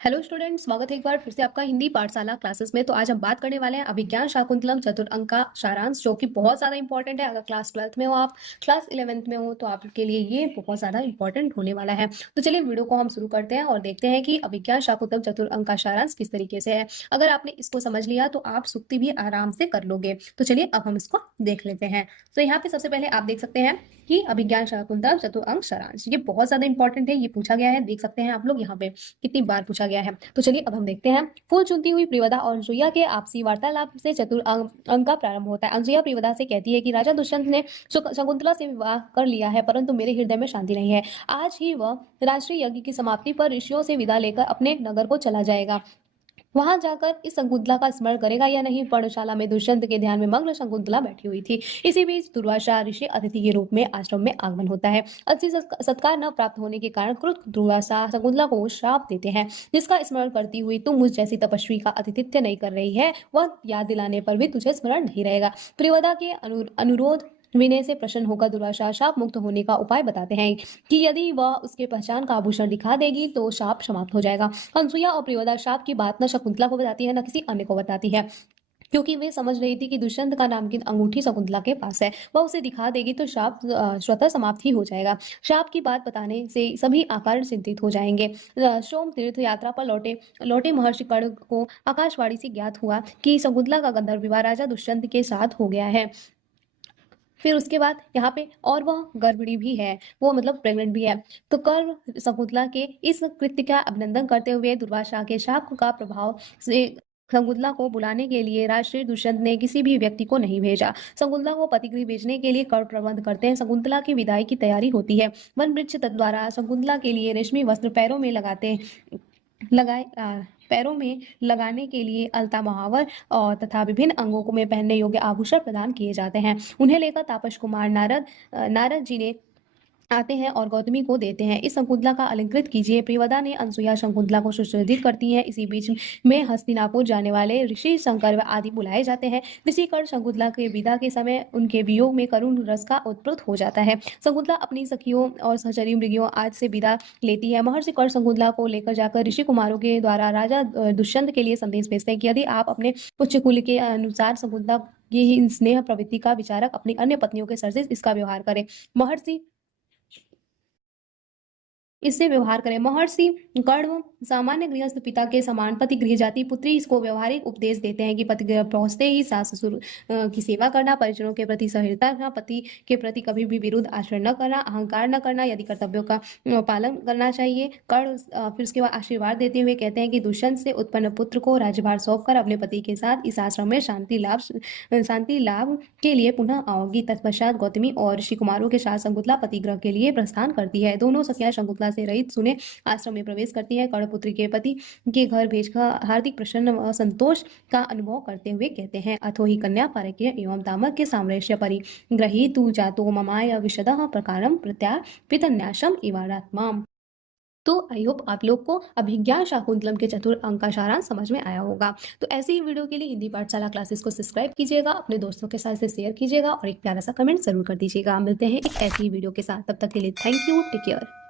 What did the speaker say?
Hello student, स्वागत है एक बार फिर से आपका हिंदी पाठशाला क्लासेस में। तो आज हम बात करने वाले हैं अभिज्ञान शाकुंतलम चतुर अंक का सारांश, जो कि बहुत ज़्यादा इंपॉर्टेंट है। अगर क्लास 12th में हो, आप क्लास 11th में हो, तो आपके लिए ये बहुत ज़्यादा इंपॉर्टेंट होने वाला है। तो चलिए वीडियो को हम शुरू करते हैं और देखते हैं कि अभिज्ञान शाकुंतलम चतुर अंक का सारांश किस तरीके से है। अगर आपने इसको समझ लिया तो आप सुक्ति भी आराम से कर लोगे। तो चलिए अब हम इसको देख लेते हैं। तो यहाँ पे सबसे पहले आप देख सकते हैं कि अभिज्ञान शाकुंतलम चतुर अंक सारांश, ये बहुत ज़्यादा इंपॉर्टेंट है। ये पूछा गया है, देख सकते हैं आप लोग यहाँ पे कितनी बार पूछा गया है। तो चलिए अब हम देखते हैं। फूल चुनती हुई प्रियवदा और अनसुईया के आपसी वार्तालाप से चतुर अंक का प्रारंभ होता है। अनसुईया प्रियवदा से कहती है कि राजा दुष्यंत ने शकुंतला से विवाह कर लिया है, परंतु मेरे हृदय में शांति नहीं है। आज ही वह राष्ट्रीय यज्ञ की समाप्ति पर ऋषियों से विदा लेकर अपने नगर को चला जाएगा। वहां जाकर इस शकुंतला का स्मरण करेगा या नहीं। पर्णशाला में दुष्यंत के ध्यान में मग्न शकुंतला बैठी हुई थी। इसी बीच दुर्वासा ऋषि अतिथि के रूप में आश्रम में आगमन होता है। अच्छी सत्कार न प्राप्त होने के कारण क्रुद्ध दुर्वासा शकुंतला को श्राप देते हैं, जिसका स्मरण करती हुई तुम मुझ जैसी तपस्वी का आतिथ्य नहीं कर रही है, वह याद दिलाने पर भी तुझे स्मरण नहीं रहेगा। प्रियवदा के अनुरोध विनय से प्रसन्न होकर दुर्वासा शाप मुक्त होने का उपाय बताते हैं कि यदि वह उसके पहचान का आभूषण दिखा देगी तो शाप समाप्त हो जाएगा। अनसुईया और प्रियवदा शाप की बात न शकुंतला को बताती है, न किसी अन्य को बताती है, क्योंकि वे समझ रही थी कि दुष्यंत का नामांकित अंगूठी शकुंतला के पास है। वह उसे दिखा देगी तो शाप स्वतः समाप्त ही हो जाएगा। शाप की बात बताने से सभी आकार चिंतित हो जाएंगे। सोम तीर्थ यात्रा पर लौटे लौटे महर्षि कर्ण को आकाशवाणी से ज्ञात हुआ कि शकुंतला का गंधर्व विवाह राजा दुष्यंत के साथ हो गया है। फिर उसके बाद यहाँ पे और वह गर्भिणी भी है, वो मतलब प्रेग्नेंट भी है। तो कर्ण शकुंतला के इस कृत्य का अभिनंदन करते हुए दुर्वासा के शाप का प्रभाव से शकुंतला को बुलाने के लिए राजश्री दुष्यंत ने किसी भी व्यक्ति को नहीं भेजा। शकुंतला को पतिगृह भेजने के लिए कर्ण प्रबंध करते हैं। शकुंतला की विदाई की तैयारी होती है। वन वृक्ष द्वारा शकुंतला के लिए रेशमी वस्त्र लगाए पैरों में लगाने के लिए अलता महावर और तथा विभिन्न अंगों को में पहनने योग्य आभूषण प्रदान किए जाते हैं। उन्हें लेकर तापस कुमार नारद जी ने आते हैं और गौतमी को देते हैं। इस शकुंतला का अलंकृत कीजिए। प्रियवदा ने अनसुईया शकुंतला को सुशोभित करती हैं। इसी बीच में हस्तिनापुर जाने वाले ऋषि शंकर आदि बुलाए जाते हैं। ऋषि कर्ण शकुंतला के विदा के समय उनके वियोग में करुण रस का उत्पृत हो जाता है। शकुंतला अपनी सखियों और सहचरी मृगियों आज से विदा लेती है। महर्षि कर्ण शकुंतला को लेकर जाकर ऋषि कुमारों के द्वारा राजा दुष्यंत के लिए संदेश भेजते हैं कि यदि आप अपने उच्च कुल के अनुसार शकुंतला की स्नेह प्रवृत्ति का विचारक अपनी अन्य पत्नियों के सर से इसका व्यवहार करें। महर्षि इससे व्यवहार करें। महर्षि कर्ण सामान्य गृहस्थ पिता के समान पति गृह जाति पुत्री इसको व्यवहारिक उपदेश देते हैं कि पति गृह पहुंचते ही सास ससुर की सेवा करना, परिजनों के प्रति सहृदयता रखना, पति के प्रति कभी भी विरुद्ध आचरण न करना, अहंकार न करना, यदि कर्तव्यों का पालन करना चाहिए। कर्ण फिर उसके बाद आशीर्वाद देते हुए कहते हैं कि दुष्यंत से उत्पन्न पुत्र को राज्यभार सौंपकर अपने पति के साथ इस आश्रम में शांति लाभ के लिए पुनः आओगी। तत्पश्चात गौतमी और ऋषि कुमारों के साथ शकुंतला पतिगृह के लिए प्रस्थान करती है। दोनों सखियां शकुंतला से रहित सुने आश्रम में प्रवेश करती है। कर्णपुत्री के पति के घर भेजकर हार्दिक प्रसन्न संतोष का अनुभव करते हुए कहते हैं, अथो ही कन्या पारक्य एवं तामक्य साम्राज्य परिग्रहीतु जातो ममाय विशदः प्रकारम प्रत्यापितन्यासम इवारात्मा। तो आई होप आप लोग को अभिज्ञान शाकुंतलम के चतुर अंक का सारांश समझ में आया होगा। तो ऐसी ही वीडियो के लिए हिंदी पाठशाला क्लासेस को सब्सक्राइब कीजिएगा, अपने दोस्तों के साथ इसे शेयर कीजिएगा और एक प्यारा सा कमेंट जरूर कर दीजिएगा। मिलते हैं एक ऐसी ही वीडियो के साथ, तब तक के लिए थैंक यू, टेक केयर।